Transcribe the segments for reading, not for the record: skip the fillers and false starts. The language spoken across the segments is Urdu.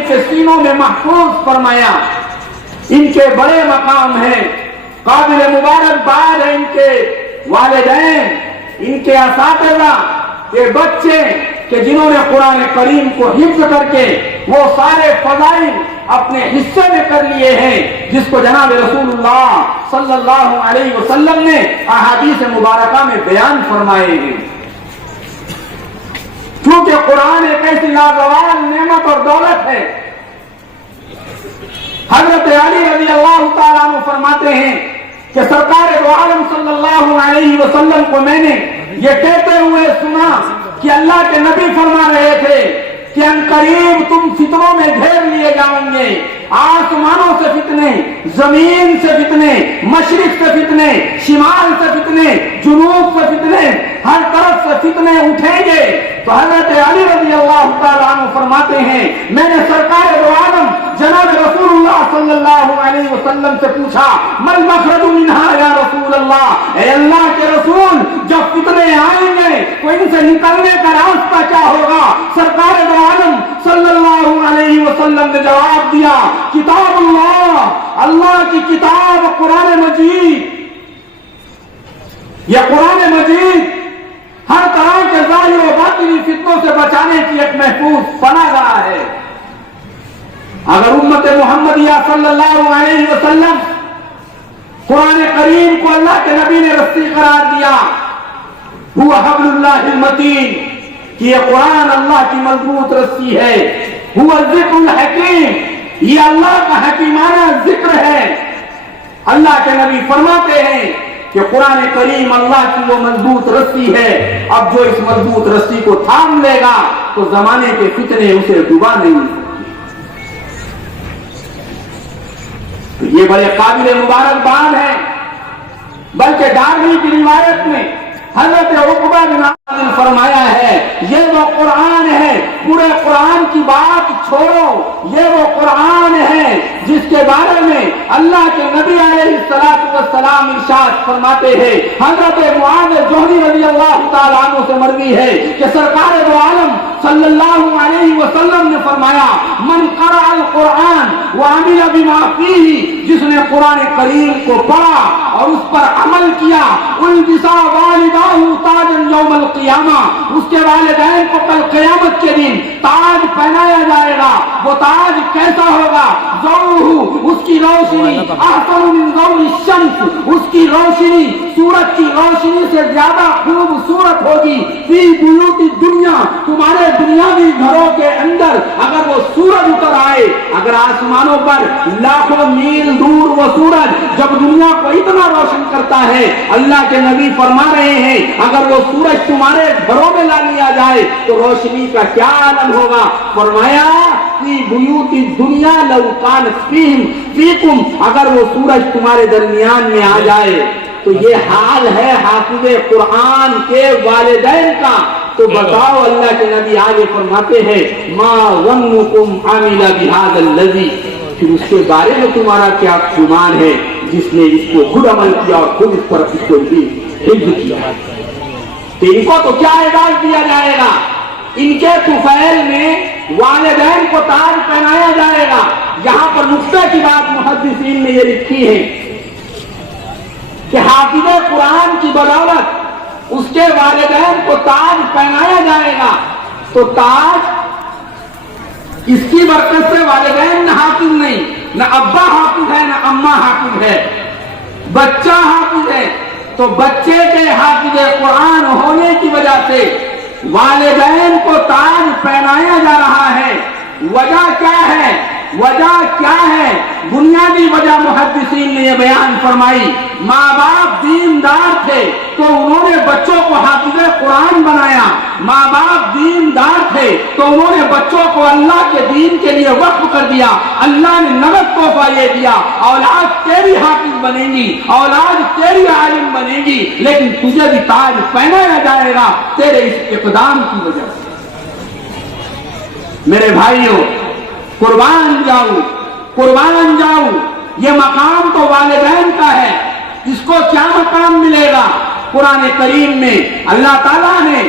ان کے سینوں میں محفوظ فرمایا. ان کے بڑے مقام ہیں. قابل مبارکباد ہے ان کے والدین, ان کے اساتذہ, یہ بچے کہ جنہوں نے قرآن کریم کو حفظ کر کے وہ سارے فضائل اپنے حصے میں کر لیے ہیں جس کو جناب رسول اللہ صلی اللہ علیہ وسلم نے احادیث مبارکہ میں بیان فرمائے ہیں. کیونکہ قرآن ایک ایسی لازوال نعمت اور دولت ہے. حضرت علی رضی اللہ تعالیٰ عنہ فرماتے ہیں کہ سرکار دو عالم صلی اللہ علیہ وسلم کو میں نے یہ کہتے ہوئے سنا کہ اللہ کے نبی فرما رہے تھے کہ عنقریب تم فتنوں میں گھیر لیے جاؤں گے. آسمانوں سے فتنے, زمین سے فتنے, مشرق سے فتنے, شمال سے فتنے, جنوب سے فتنے, ہر طرف سے فتنے اٹھیں گے. تو حضرت علی رضی اللہ تعالیٰ عنہ فرماتے ہیں میں نے سرکار دو عالم جناب رسول اللہ صلی اللہ علیہ وسلم سے پوچھا مل مخرج منہا یا رسول اللہ, اے اللہ کے رسول جب فتنے آئیں گے تو ان سے نکلنے کا راستہ کیا ہوگا؟ سرکار دو عالم صلی اللہ علیہ وسلم نے جواب دیا کتاب اللہ, اللہ کی کتاب قرآن مجید. یہ قرآن مجید ہر طرح کے ظاہر و باطنی فتنوں سے بچانے کی ایک محفوظ پناہ گاہ ہے. اگر امت محمدیہ صلی اللہ علیہ وسلم قرآن کریم کو اللہ کے نبی نے رسی قرار دیا, هو حبل اللہ المتین, کہ یہ قرآن اللہ کی مضبوط رسی ہے, هو الذکر الحکیم, یہ اللہ کا حکیمانہ ذکر ہے. اللہ کے نبی فرماتے ہیں کہ قرآن کریم اللہ کی وہ مضبوط رسی ہے, اب جو اس مضبوط رسی کو تھام لے گا تو زمانے کے فتنے اسے ڈبا نہیں سکتے. تو یہ بڑے قابل مبارکباد ہے. بلکہ داروی کی روایت میں حضرت عقبہ بن عامر نے فرمایا ہے یہ وہ قرآن ہے, پورے قرآن کی بات چھوڑو, یہ وہ قرآن ہے جس کے بارے میں اللہ کے نبی علیہ السلام ارشاد فرماتے ہیں. حضرت معاذ جوہری رضی اللہ تعالیٰ عنہ سے مروی ہے کہ سرکار دو عالم صلی اللہ علیہ وسلم نے فرمایا من قرأ القرآن وعمل بما فیہ, جس نے قرآن کریم کو پڑھا اور اس پر عمل کیا, البسا والداہ تاجا یوم القیامہ, اس کے والدین کو کل قیامت کے دن تاج پہنایا جائے گا. وہ تاج کیسا ہوگا؟ ضوءہ, اس کی روشنی احسن من ضوء الشمس, اس کی روشنی سورج کی روشنی سے زیادہ خوبصورت ہوگی. فی بیوت الدنیا, تمہارے دنیاوی گھروں کے اندر اگر وہ سورج اتر آئے, اگر آسمانوں پر لاکھوں میل دور وہ سورج جب دنیا کو اتنا روشن کرتا ہے, اللہ کے نبی فرما رہے ہیں اگر وہ سورج تمہارے گھروں میں لا لیا جائے تو روشنی کا کیا عالم ہوگا. فرمایا فی بیوت الدنیا لو کانت فیکم, اگر وہ سورج تمہارے درمیان میں آ جائے تو یہ حال ہے حافظ قرآن کے والدین کا. تو بتاؤ اللہ کے نبی آگے فرماتے ہیں ما ظنکم عمل بہذا الذی, پھر اس کے بارے میں تمہارا کیا گمان ہے جس نے اس کو خود عمل کیا اور خود اس پر اس کو حفظ کیا. ان کو تو کیا اعزاز دیا جائے گا, ان کے طفیل میں والدین کو تاج پہنایا جائے گا. یہاں پر نقطہ کی بات محدثین نے یہ لکھی ہے کہ حافظ قرآن کی بدولت اس کے والدین کو تاج پہنایا جائے گا. تو تاج اس کی برکت سے والدین نہ حافظ نہیں, نہ ابا حافظ ہے نہ اماں حافظ ہے, بچہ حافظ ہے. تو بچے کے حافظ قرآن ہونے کی وجہ سے والدین کو تاج پہنایا جا رہا ہے. وجہ کیا ہے؟ وجہ کیا ہے؟ بنیادی وجہ محدثین نے یہ بیان فرمائی, ماں باپ دیندار تھے تو انہوں نے بچوں کو حافظ قرآن بنایا. ماں باپ دیندار تھے تو انہوں نے بچوں کو اللہ کے دین کے لیے وقف کر دیا. اللہ نے نقد تحفہ یہ دیا اولاد تیری حافظ بنے گی, اولاد تیری عالم بنے گی, لیکن تجھے بھی تاج پہنایا جائے گا تیرے اس اقدام کی وجہ سے. میرے بھائیوں قربان جاؤ, قربان جاؤ, یہ مقام تو والدین کا ہے. اس کو کیا مقام ملے گا؟ قرآن کریم میں اللہ تعالیٰ نے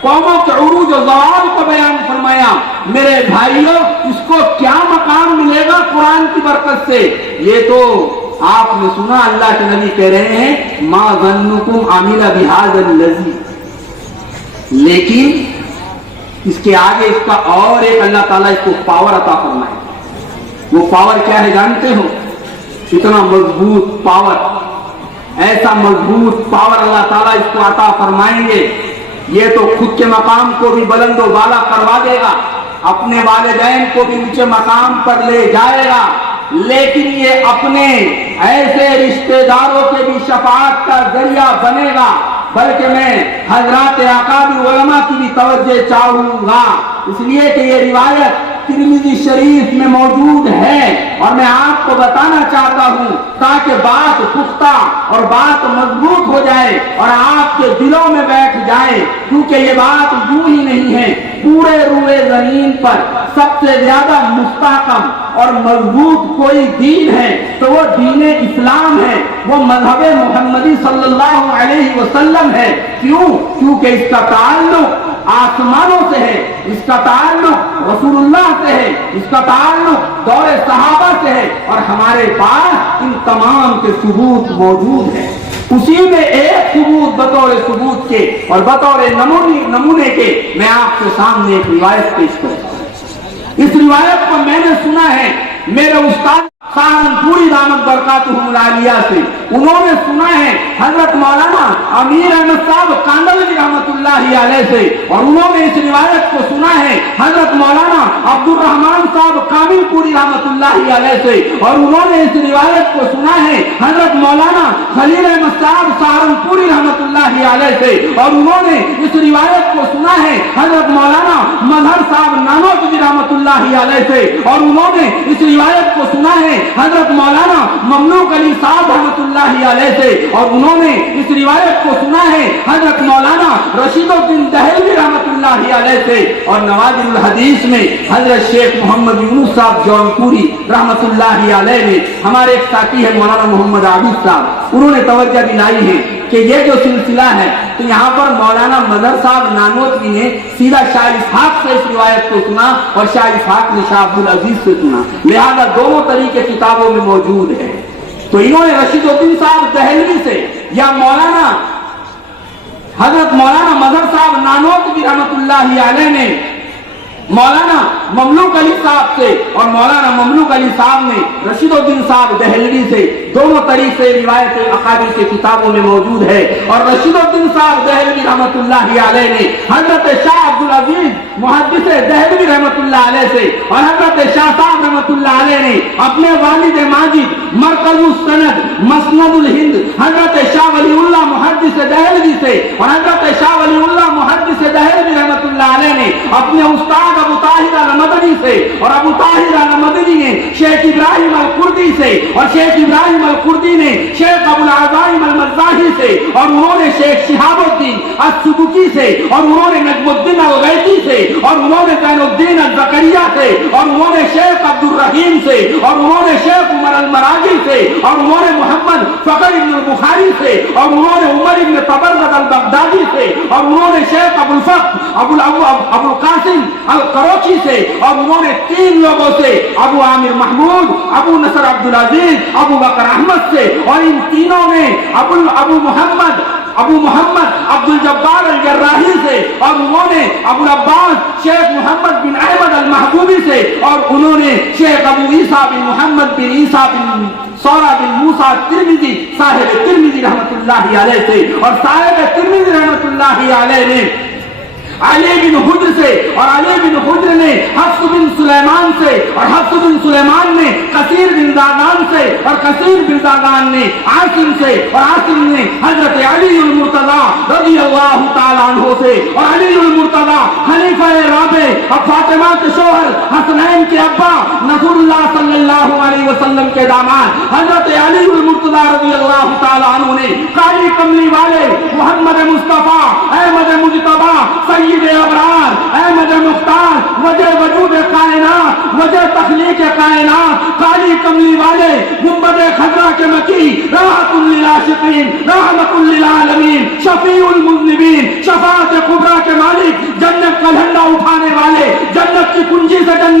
قوموں کے عروج و زوال کو بیان فرمایا. میرے بھائیوں اس کو کیا مقام ملے گا قرآن کی برکت سے؟ یہ تو آپ نے سنا اللہ کے نبی کہہ رہے ہیں ما ظنکم عامل بہذا الذی، لیکن اس کے آگے اس کا اور ایک اللہ تعالیٰ اس کو پاور عطا فرمائے. وہ پاور کیا ہے جانتے ہو؟ اتنا مضبوط پاور، ایسا مضبوط پاور اللہ تعالیٰ اس کو عطا فرمائیں گے، یہ تو خود کے مقام کو بھی بلند و بالا کروا دے گا، اپنے والدین کو بھی اونچے مقام پر لے جائے گا، لیکن یہ اپنے ایسے رشتہ داروں کے بھی شفاعت کا ذریعہ بنے گا. بلکہ میں حضرات اکابر علماء کی بھی توجہ چاہوں گا، اس لیے کہ یہ روایت ترمذی شریف میں موجود ہے اور میں آپ کو بتانا چاہتا ہوں تاکہ بات پختہ اور بات مضبوط ہو جائے اور آپ کے دلوں میں بیٹھ جائے، کیونکہ یہ بات یوں ہی نہیں ہے. پورے روئے زمین پر سب سے زیادہ مستحکم اور مضبوط کوئی دین ہے تو وہ دین اسلام ہے، وہ مذہب محمدی صلی اللہ علیہ وسلم ہے. کیوں؟ کیونکہ اس کا تعلق آسمانوں سے ہے، اس کا تعلق رسول اللہ سے ہے، اس کا تعلق دور صحابہ سے ہے، اور ہمارے پاس ان تمام کے ثبوت موجود ہیں. اسی میں ایک ثبوت بطور ثبوت کے اور بطور نمونے کے میں آپ کے سامنے ایک روایت پیش کرتا ہوں. اس روایت کو میں نے سنا ہے میرے استاد سہارنپوری دامت برکاتہم العالیہ سے. انہوں نے سنا ہے حضرت مولانا امیر احمد صاحب کاندھلوی رحمۃ اللہ علیہ سے، اور انہوں نے اس روایت کو سنا ہے حضرت مولانا عبد الرحمان صاحب کامل پوری رحمۃ اللہ علیہ سے، اور انہوں نے اس روایت کو سنا ہے حضرت مولانا خلیل احمد صاحب سہارنپوری رحمۃ اللہ علیہ سے، اور انہوں نے اس روایت کو سنا ہے حضرت مولانا مظہر صاحب نانوتوی رحمۃ اللہ علیہ سے، اور انہوں نے اس روایت کو سنا ہے حضرت مولانا مملوک علی صاحب رحمۃ اللہ علیہ سے، اور انہوں نے اس روایت کو سنا ہے حضرت مولانا رشید الدین دہلوی رحمۃ اللہ علیہ سے، اور نوادر الحدیث میں حضرت شیخ محمد یونس صاحب جونپوری رحمۃ اللہ علیہ نے. ہمارے ایک ساتھی ہے مولانا محمد عابد صاحب، انہوں نے توجہ دلائی ہے کہ یہ جو سلسلہ ہے تو یہاں پر مولانا مظہر صاحب نانوتوی نے سیدھا شاہ اسحاق سے اس روایت کو سنا اور شاہ اسحاق نے شاہ عبد العزیز سے سنا، لہذا دونوں طریقے کتابوں میں موجود ہے. تو انہوں نے رشید الدین صاحب دہلوی سے یا مولانا حضرت مولانا مظہر صاحب نانوتوی رحمۃ اللہ علیہ نے مولانا مملوک علی صاحب سے اور مولانا مملوک علی صاحب نے رشید الدین صاحب دہلوی سے، دونوں طریق سے روایت اکابر کی کتابوں میں موجود ہے. اور رشید الدین صاحب دہلوی رحمۃ اللہ علیہ نے حضرت شاہ عبد العزیز محدث دہلوی رحمۃ اللہ علیہ سے اور حضرت شاہ صاحب رحمۃ اللہ علیہ نے اپنے والد ماجد مرکز السند مسند الہند حضرت شاہ ولی اللہ محدث دہلوی سے اور حضرت شاہ ولی اللہ محدث دہلوی رحمۃ اللہ علیہ نے اپنے استاد ابو طاہر المدنی سے، اور ابو طاہر المدنی نے شیخ ابراہیم القردی سے، اور شیخ ابراہیم القردی نے شیخ ابو العزائم المزاحی سے، اور انہوں نے شیخ شہاب الدین السبکی سے، اور انہوں نے نجم الدین الغیثی سے، اور انہوں نے زین الدین الزکریہ سے، اور انہوں نے شیخ عبد الرحیم سے، اور انہوں نے شیخ عمر المراغی سے، اور انہوں نے محمد فخر ابن البخاری سے، اور انہوں نے عمر ابن طبرزد البغدادی سے، اور انہوں نے شیخ ابو القاسم القروچی سے، اور انہوں نے 3 لوگوں سے ابو عامر محمود، ابو نصر عبد العزیز، ابو بکر احمد سے، اور ان تینوں نے ابو محمد عبد الجبار الجراحی سے، اور انہوں نے ابو العباس شیخ محمد بن احمد المحبوبی سے، اور انہوں نے شیخ ابو عیسیٰ بن محمد بن عیسیٰ بن سورہ بن موسیٰ ترمذی صاحب ترمذی رحمۃ اللہ علیہ سے، اور صاحب ترمذی رحمۃ اللہ علیہ نے علی بن حجر سے، اور علی بن حجر نے حفص بن سلیمان سے، اور حفص بن سلیمان نے کثیر بن زاغان سے، اور کثیر بن زاغان نے عاصم سے، اور عاصم نے حضرت علی المرتضیٰ رضی اللہ تعالیٰ عنہ سے، اور علی المرتضیٰ خلیفہ رابع اور فاطمہ کے شوہر حسنین کے ابا نصر اللہ صلی اللہ علیہ وسلم کے داماد حضرت علی المرتضیٰ رضی اللہ تعالیٰ عنہ نے قاری کملی والے محمد مصطفیٰ احمد مجتبی سید ابرار احمد مختار وجہ وجود کائنات وجہ تخلیق کائنات قاری کملی والے گنبد خضرا کے مکی راحت للعاشقین رحمت للعالمین شفیع المذنبین شفاعت کبریٰ کے مالک جنت کا جھنڈا اٹھانے والے جنت کی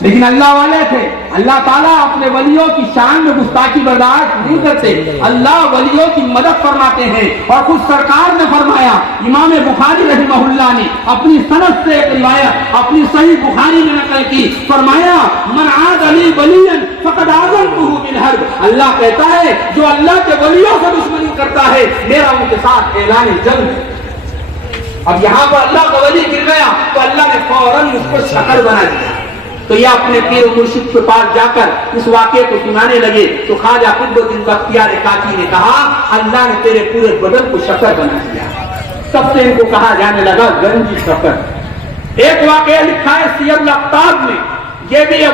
لیکن اللہ والے تھے. اللہ تعالیٰ اپنے ولیوں کی شان میں گستاخی برداشت نہیں کرتے. اللہ ولیوں کی مدد فرماتے ہیں. اور خود سرکار نے فرمایا, امام بخاری رحمہ اللہ نے اپنی سند سے ایک روایت اپنی صحیح بخاری میں نقل کی, فرمایا من عاد علی ولیا فقد آذنتہ بالحرب. اللہ کہتا ہے جو اللہ کے ولیوں سے دشمنی کرتا ہے میرا ان کے ساتھ اعلان جنگ. اب یہاں پر اللہ کا ولی گر گیا تو اللہ نے فوراً اس کو شکر بنا دیا. تو یہ اپنے پیر و مرشد کے پاس جا کر اس واقعے کو سنانے لگے تو خواجہ قطب الدین بختیار کاکی نے کہا اللہ نے تیرے پورے بدن کو شکر بنا دیا. تب سے ان کو کہا جانے لگا گنجی شکر. ایک واقعہ لکھا ہے سیر الاقطاب میں, یہ بھی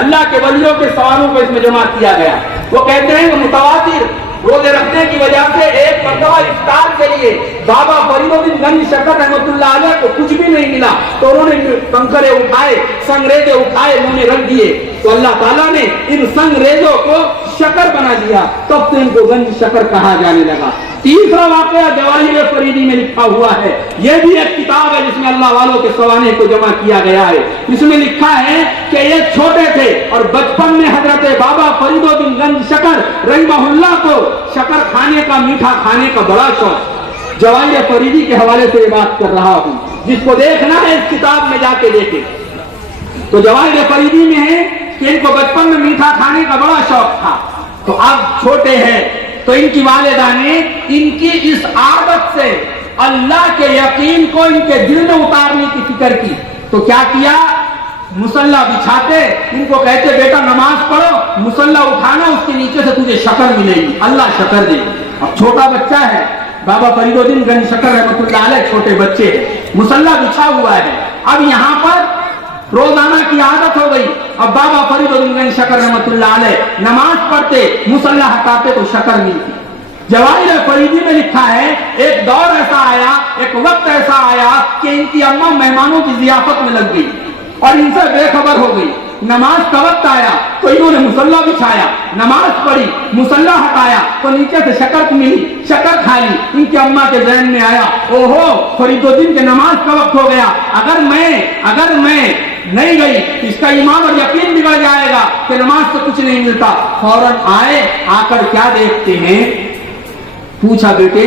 اللہ کے ولیوں کے سوالوں کو اس میں جمع کیا گیا. وہ کہتے ہیں کہ متواتر روزے رکھنے کی وجہ سے ایک مرتبہ افطار کے لیے بابا فرید الدین گنج شکر رحمۃ اللہ علیہ کو کچھ بھی نہیں ملا تو انہوں نے کنکرے اٹھائے, سنگریزے اٹھائے, انہوں نے رکھ دیے تو اللہ تعالیٰ نے ان سنگریزوں کو شکر بنا دیا. تب سے ان کو گنج شکر کہا جانے لگا. تیسرا واقعہ جواہر فریدی میں لکھا ہوا ہے. یہ بھی ایک کتاب ہے جس میں اللہ والوں کے سوانے کو جمع کیا گیا ہے. اس میں لکھا ہے کہ یہ چھوٹے تھے اور بچپن میں حضرت بابا فرید الدین گنج شکر رحمہ اللہ کو شکر کھانے کا, میٹھا کھانے کا بڑا شوق. جواہر فریدی کے حوالے سے یہ بات کر رہا ہوں, جس کو دیکھنا ہے اس کتاب میں جا کے دیکھے. تو جواہر فریدی میں ہے کہ ان کو بچپن میں میٹھا کھانے کا بڑا شوق تھا. تو اب چھوٹے ہیں تو ان کی والدہ نے ان کی اس عادت سے اللہ کے یقین کو ان کے دل میں اتارنے کی فکر کی. تو کیا کیا, مصلی بچھاتے, ان کو کہتے بیٹا نماز پڑھو, مصلی اٹھانا, اس کے نیچے سے تجھے شکر ملے گی, اللہ شکر دے. اب چھوٹا بچہ ہے, بابا فرید الدین گنج شکر رحمۃ اللہ علیہ چھوٹے بچے, مصلی بچھا ہوا ہے. اب یہاں پر روزانہ کی عادت ہو گئی. اب بابا فرید الدین گنج شکر رحمۃ اللہ علیہ نماز پڑھتے, مصلی ہٹاتے تو شکر ملتی. جواہر فریدی میں لکھا ہے ایک دور ایسا آیا, ایک وقت ایسا آیا کہ ان کی اماں مہمانوں کی ضیافت میں لگ گئی اور ان سے بے خبر ہو گئی. نماز کا وقت آیا تو انہوں نے مصلی بچھایا, نماز پڑھی, مصلی ہٹایا تو نیچے سے شکر ملی, شکر کھا لی. ان کی اماں کے ذہن میں آیا اوہو فرید الدین کے نماز کا وقت ہو گیا, اگر میں نہیں گئی اس کا ایمان اور یقین بگڑ جائے گا کہ نماز سے کچھ نہیں ملتا. فوراً آئے, آ کر کیا دیکھتے ہیں, پوچھا بیٹے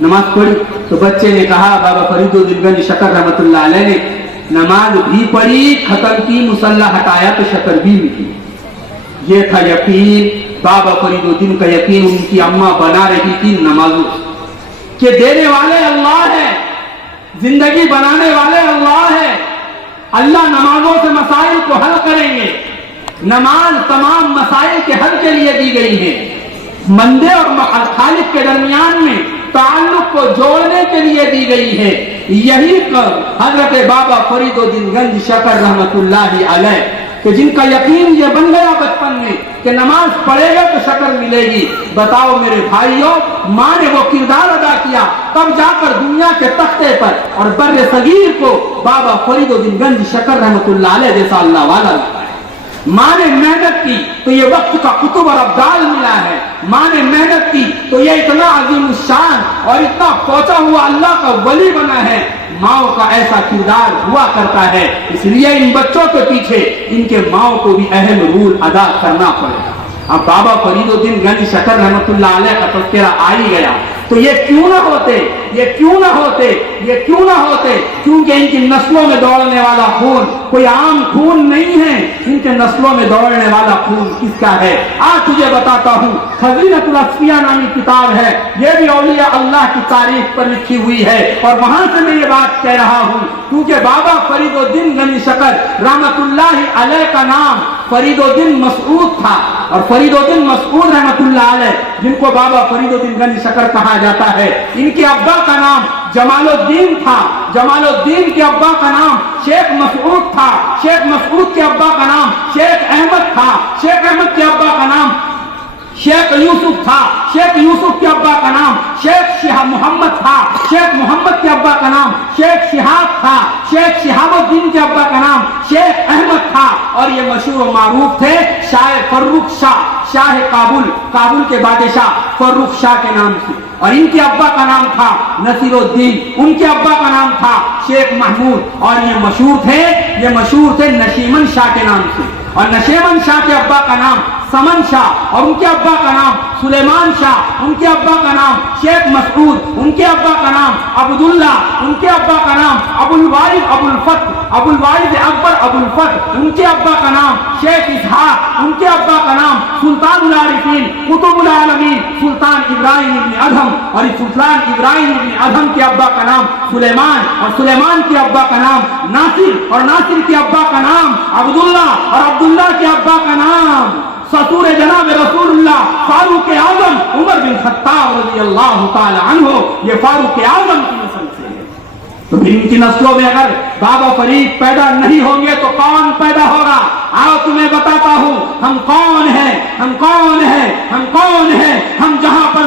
نماز پڑھی؟ تو بچے نے کہا بابا فرید الدین گنج شکر رحمۃ اللہ علیہ نے نماز بھی پڑھی, ختم کی, مصلی ہٹایا تو شکر بھی ملی. یہ تھا یقین, بابا فرید الدین کا یقین ان کی اماں بنا رہی تھی نمازوں کہ دینے والے اللہ ہے, زندگی بنانے والے اللہ ہے, اللہ نمازوں سے مسائل کو حل کریں گے. نماز تمام مسائل کے حل کے لیے دی گئی ہے. بندے اور خالق کے درمیان میں تعلق کو جوڑنے کے لیے دی گئی ہے. یہی حضرت بابا فرید الدین گنج شکر رحمۃ اللہ علیہ کہ جن کا یقین یہ بن گیا بچپن میں کہ نماز پڑھے گا تو شکر ملے گی. بتاؤ میرے بھائیوں, ماں نے وہ کردار ادا کیا تب جا کر دنیا کے تختے پر اور بر صغیر کو بابا فرید الدین گنج شکر رحمۃ اللہ علیہ جیسا اللہ والا لگا ہے. ماں نے محنت کی تو یہ وقت کا قطب اور ابدال ملا ہے. ماں نے محنت کی تو یہ اتنا عظیم الشان اور اتنا پہنچا ہوا اللہ کا ولی بنا ہے. ماؤں کا ایسا کردار ہوا کرتا ہے, اس لیے ان بچوں کے پیچھے ان کے ماؤں کو بھی اہم رول ادا کرنا پڑے گا. اب بابا فرید الدین گنج شکر رحمۃ اللہ علیہ کا تذکرہ آ ہی گیا تو یہ کیوں نہ ہوتے, کیونکہ ان کی نسلوں میں دوڑنے والا خون کوئی عام خون نہیں ہے. ان کے نسلوں میں دوڑنے والا خون کس کا ہے؟ آج تجھے بتاتا ہوں. خزینۃ الاصفیاء نامی کتاب ہے, یہ بھی اولیاء اللہ کی تاریخ پر لکھی ہوئی ہے اور وہاں سے میں یہ بات کہہ رہا ہوں کیونکہ بابا فرید الدین گنج شکر رحمۃ اللہ علیہ کا نام فرید الدین مسعود تھا اور فرید الدین مسعود رحمۃ اللہ علیہ جن کو بابا فرید الدین گنج شکر کہا جاتا ہے, ان کے ابا کا نام جمال الدین تھا. جمال الدین کے ابا کا نام شیخ مسعود تھا. شیخ مسعود کے ابا کا نام شیخ احمد تھا. شیخ احمد کے ابا کا نام شیخ یوسف تھا. شیخ یوسف کے ابا کا نام شیخ شہاب محمد تھا. شیخ محمد کے ابا کا نام شیخ شہاب تھا. شیخ شہاب الدین کے ابا کا نام شیخ احمد تھا اور یہ مشہور و معروف تھے شاہ فرخ شاہ, شاہ کابل کے بادشاہ فرخ شاہ کے نام سے. اور ان کے ابا کا نام تھا نصیر الدین، ان کے ابا کا نام تھا شیخ محمود، اور یہ مشہور تھے نشیمن شاہ کے نام سے، اور نشیمن شاہ کے ابا کا نام سمن شاہ، اور ان کے ابا کا نام سلیمان شاہ، ان کے ابا کا نام شیخ مسعود، ان کے ابا کا نام عبداللہ، ان کے ابا کا نام ابو الوالد اکبر ابو الفتح، ان کے ابا کا نام شیخ اسحاق، ان کے ابا کا نام سلطان العارفین قطب العالمین سلطان ابراہیم ابن ادھم، اور سلطان ابراہیم ابن ادھم کے ابا کا نام سلیمان، اور سلیمان کے ابا کا نام ناصر، اور ناصر کے ابا کا نام عبداللہ، اور عبداللہ کے ابا کا نام سسور جناب رسول اللہ فاروق اعظم عمر بن خطاب رضی اللہ تعالی عنہ، یہ فاروق اعظم کی نسل سے ہے۔ تو ان کی نسلوں میں اگر بابا فرید پیدا نہیں ہوں گے تو کون پیدا ہوگا؟ آؤ تمہیں بتاتا ہوں ہم کون ہیں، ہم جہاں پر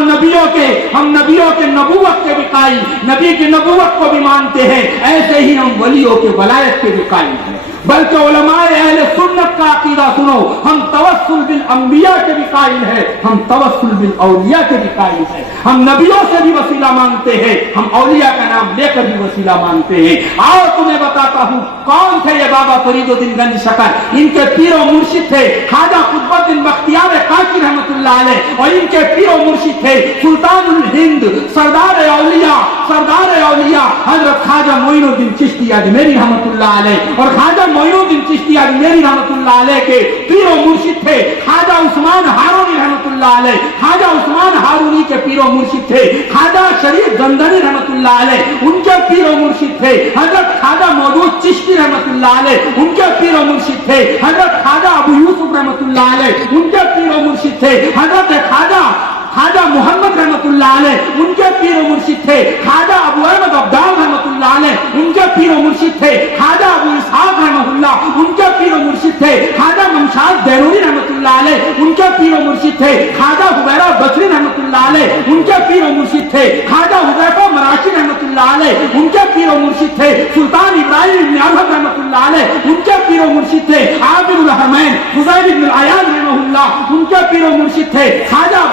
ہم نبیوں کے نبوت کے بھی قائل، نبی کی نبوت کو بھی مانتے ہیں، ایسے ہی ہم ولیوں کے ولایت کے بھی قائل ہیں، بلکہ علماء اہل سنت کا عقیدہ سنو، ہم توسل بالانبیاء کے بھی قائل ہیں، ہم توسل بالاولیاء کے بھی قائل ہیں، ہم نبیوں سے بھی وسیلہ مانگتے ہیں، ہم اولیاء کا نام لے کر بھی وسیلہ مانگتے ہیں۔ آؤ تمہیں بتاتا ہوں کون تھے یہ بابا فرید الدین گنج شکر۔ ان کے پیر و مرشد تھے خواجہ قطب الدین بختیار کاشی رحمۃ اللہ علیہ، اور ان کے پیر و مرشد تھے سلطان الہند سردار اولیاء حضرت خواجہ معین الدین چشتی اجمیری رحمۃ اللہ علیہ، اور خواجہ معین الدین چشتی اجمیری رحمۃ اللہ علیہ کے پیر و مرشد تھے خواجہ عثمان ہارونی رحمۃ اللہ علیہ، خواجہ عثمان ہارونی کے پیر و مرشد تھے خواجہ شریف زندانی رحمۃ اللہ علیہ، ان کے پیر و مرشد تھے حضرت خواجہ مودود چشتی رحمۃ اللہ علیہ، ان کے پیر و مرشد تھے حضرت خواجہ ابو یوسف رحمۃ اللہ علیہ، ان کے پیر و مرشد تھے حضرت خواجہ محمد رحمۃ اللہ علیہ، ان کے پیر و مرشد تھے خواجہ ابو احمد عبدال رحمۃ اللہ علیہ، ان کے پیر و مرشد تھے خواجہ ابو اسحاق رحمۃ اللہ، ان کے پیر و مرشد تھے خواجہ ممشاد بیرونی رحمۃ اللہ علیہ، ان کے پیر و مرشد تھے خواجہ حبیرہ بصری رحمۃ اللہ علیہ، ان کے پیر و مرشد تھے خواجہ حذیفہ مراشی رحمۃ اللہ علیہ، ان کے پیر و مرشد تھے سلطان ابراہیم بن ادھم رحمۃ اللہ علیہ، ان کے پیر و مرشد تھے عابد الحرمین فضیل بن العیاض رحمہ اللہ، ان کے پیر و مرشد تھے خواجہ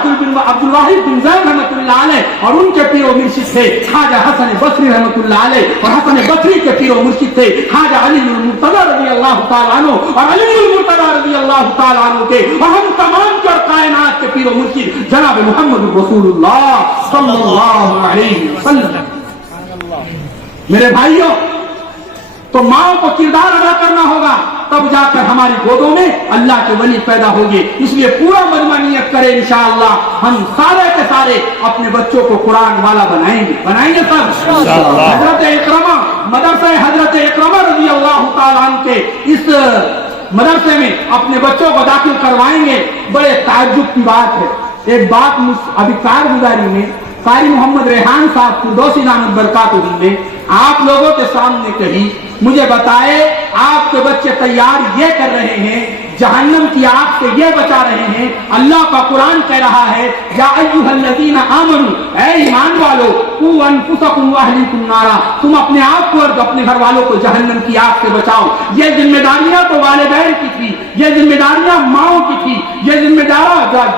عبد الواحد بن زید رحمۃ اللہ علیہ، اور ان کے پیر و مرشد تھے خواجہ حسن بصری رحمۃ اللہ علیہ، اور حسن بصری کے پیر و مرشد تھے خواجہ علی المرتضی رضی اللہ تعالیٰ عنہ، اور علی المرتضی رضی اللہ تعالیٰ عنہ کے، اور ہم تمام کے اور کائنات کے پیر و مرشد جناب محمد رسول اللہ صلی اللہ علیہ وسلم۔ میرے بھائیوں، تو ماں کو کردار ادا کرنا ہوگا، تب جا کر ہماری گودوں میں اللہ کے ولی پیدا ہوگے۔ اس لیے پورا مجمع نیت کرے انشاءاللہ ہم سارے کے سارے اپنے بچوں کو قرآن والا بنائیں گے سب۔ حضرت اکرمہ مدرسہ حضرت اکرمہ رضی اللہ تعالیٰ عنہ کے اس مدرسے میں اپنے بچوں کو داخل کروائیں گے۔ بڑے تعجب کی بات ہے، ایک بات ابھی کارگزاری میں قاری محمد ریحان صاحب فردوسی دامت برکاتہ نے آپ لوگوں کے سامنے کہی، مجھے بتائے آپ کے بچے تیار یہ کر رہے ہیں، جہنم کی آگ سے یہ بچا رہے ہیں، اللہ کا قرآن کہہ رہا ہے یا ایھا الذین آمنوا، اے ایمان والو، قوا انفسکم واہلیکم نارا، تم اپنے آپ کو اور اپنے گھر والوں کو جہنم کی آگ سے بچاؤ۔ یہ ذمہ داریاں تو والدین کی تھی، یہ ذمہ داریاں ماؤں کی تھی، یہ ذمہ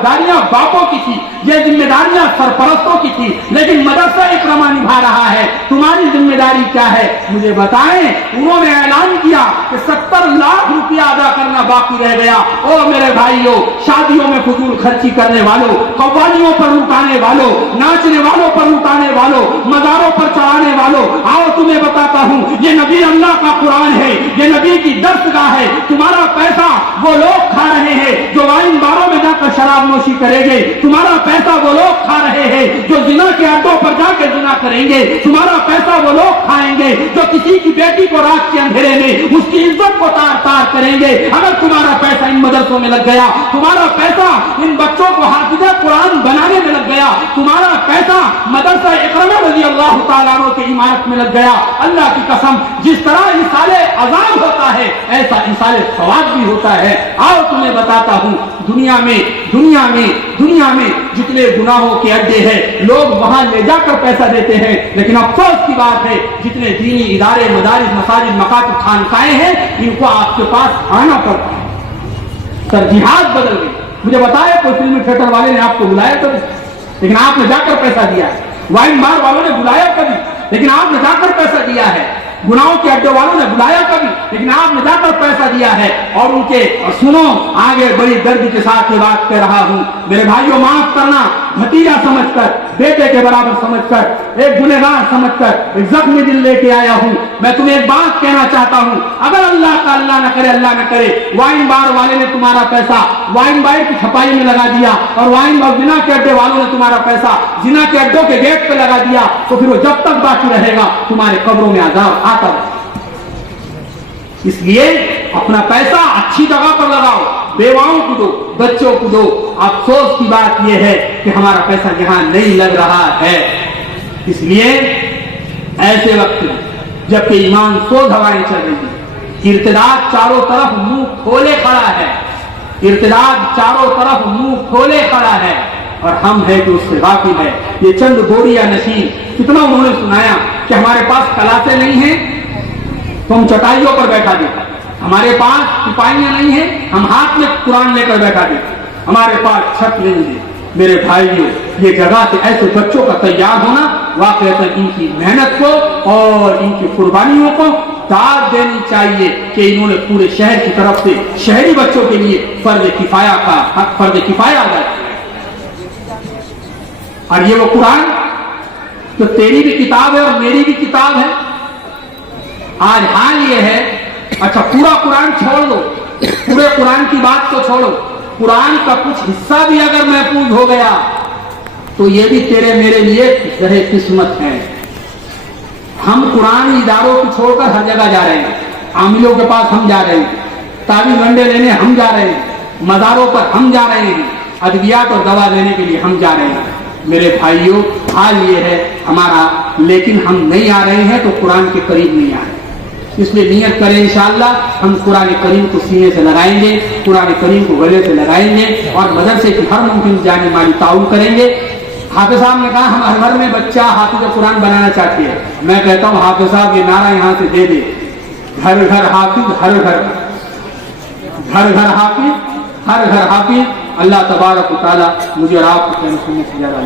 داریاں باپوں کی تھی، یہ ذمہ داریاں سرپرستوں کی تھی، لیکن مدرسہ اکرمہ نبھا رہا ہے۔ تمہاری ذمہ داری کیا ہے مجھے بتائیں۔ انہوں نے اعلان کیا کہ 70 لاکھ روپیہ ادا کرنا باقی رہ گیا۔ او میرے بھائیوں، شادیوں میں فضول خرچی کرنے والوں، قوالیوں پر لٹانے والوں، ناچنے والوں پر لٹانے والوں، مزاروں پر چڑھانے والوں، آؤ تمہیں بتاتا ہوں، یہ نبی اللہ کا قرآن ہے، یہ نبی کی درسگاہ ہے۔ تمہارا پیسہ وہ لوگ کھا رہے ہیں جو وائن باروں میں جا کر شراب نوشی کریں گے، تمہارا پیسہ وہ لوگ کھا رہے ہیں جو زنا کے اڈوں پر جا کے زنا کریں گے، تمہارا پیسہ وہ لوگ کھائیں گے جو کسی کی بیٹی کو رات کے اندھیرے میں اس کی عزت کو تار تار کریں گے۔ اگر تمہارا پیسہ ان مدرسوں میں لگ گیا، تمہارا پیسہ ان بچوں کو حافظ قرآن بنانے میں لگ گیا، تمہارا پیسہ مدرسہ اکرمہ رضی اللہ تعالیٰ عنہ کی عمارت میں لگ گیا، اللہ کی قسم جس طرح انسال عذاب ہوتا ہے ایسا انسال ثواب بھی ہوتا ہے۔ آؤ تمہیں بتاتا ہوں، دنیا میں جتنے گناہوں کے اڈے ہیں لوگ وہاں لے جا کر پیسہ دیتے ہیں، لیکن افسوس کی بات ہے جتنے دینی ادارے، مدارس، مساجد، مکاتب، خانقاہیں ہیں، ان کو آپ کے پاس آنا پڑتا ہے۔ ترجیحات بدل گئی۔ مجھے بتائے کوئی فلم تھیٹر والے نے آپ کو بلایا کبھی؟ لیکن آپ نے جا کر پیسہ دیا ہے. وائن بار والوں نے بلایا کبھی, لیکن آپ نے جا کر پیسہ دیا ہے. گناہوں کے اڈے والوں نے بلایا کبھی, لیکن آپ نے جا کر پیسہ دیا ہے. اور ان کے سنو, آگے بڑی درد کے ساتھ یہ بات کہہ رہا ہوں میرے بھائیوں, معاف کرنا, بھتیجا سمجھ کر, بیٹے کے برابر سمجھ کر, ایک گنہگار سمجھ کر, ایک زخمی دل لے کے آیا ہوں. میں تمہیں ایک بات کہنا چاہتا ہوں, اگر اللہ نہ کرے وائن بار والے نے تمہارا پیسہ وائن بار کی چھپائی میں لگا دیا, اور وائن بار زنا کے اڈے والوں نے تمہارا پیسہ زنا کے اڈوں کے گیٹ پہ لگا دیا, تو پھر وہ جب تک باقی رہے گا تمہارے قبروں میں عذاب آتا رہے. اس لیے اپنا پیسہ اچھی جگہ پر لگاؤ, بیواؤں کو دو, بچوں کو دو. افسوس کی بات یہ ہے کہ ہمارا پیسہ یہاں نہیں لگ رہا ہے. اس لیے ایسے وقت جبکہ ایمان سوز ہوائیں چل رہی ہیں, ارتداد چاروں طرف منہ کھولے کھڑا ہے, ارتداد چاروں طرف منہ کھولے کھڑا ہے, اور ہم ہیں کہ اس سے غافل ہے. یہ چند گوریا نشین کتنا انہوں نے سنایا کہ ہمارے پاس کلاسیں نہیں ہیں تو ہم چٹائیوں پر بیٹھا دیتے, ہمارے پاس سپاہیاں نہیں ہیں ہم ہاتھ میں قرآن لے کر بیٹھا دیتے, ہمارے پاس چھت نہیں ہے. میرے بھائیوں, یہ جگہ سے ایسے بچوں کا تیار ہونا واقعتا ان کی محنت کو اور ان کی قربانیوں کو داد دینی چاہیے کہ انہوں نے پورے شہر کی طرف سے شہری بچوں کے لیے فرض کفایہ کا حق, فرض کفایہ ادا کیا. اور یہ وہ قرآن تو تیری بھی کتاب ہے اور میری بھی کتاب ہے. آج حال یہ ہے, اچھا پورا قرآن چھوڑ دو, پورے قرآن کی بات کو چھوڑو, قرآن کا کچھ حصہ بھی اگر محفوظ ہو گیا تو یہ بھی تیرے میرے لیے زرے قسمت ہے. ہم قرآن اداروں کو چھوڑ کر ہر جگہ جا رہے ہیں, عاملوں کے پاس ہم جا رہے ہیں, تعویذ انڈے لینے ہم جا رہے ہیں, مزاروں پر ہم جا رہے ہیں, ادویات اور دوا لینے کے لیے ہم جا رہے ہیں. میرے بھائیوں, حال یہ ہے ہمارا, لیکن ہم نہیں آ رہے ہیں تو قرآن کے قریب نہیں آ رہے. اس لیے نیت کریں انشاءاللہ ہم قرآن کریم کو سینے سے لگائیں گے, قرآن کریم کو گلے سے لگائیں گے, اور مدرسے کی ہر ممکن جانے مالی تعاون کریں گے. حافظ صاحب نے کہا ہم ہر گھر میں بچہ حافظ قرآن بنانا چاہتے ہیں. میں کہتا ہوں حافظ صاحب یہ نعرہ یہاں سے دے دے, گھر گھر حافظ, ہر گھر گھر گھر حافظ, ہر گھر حافظ. اللہ تبارک و تعالی مجھے اور آپ کو سننے سے زیادہ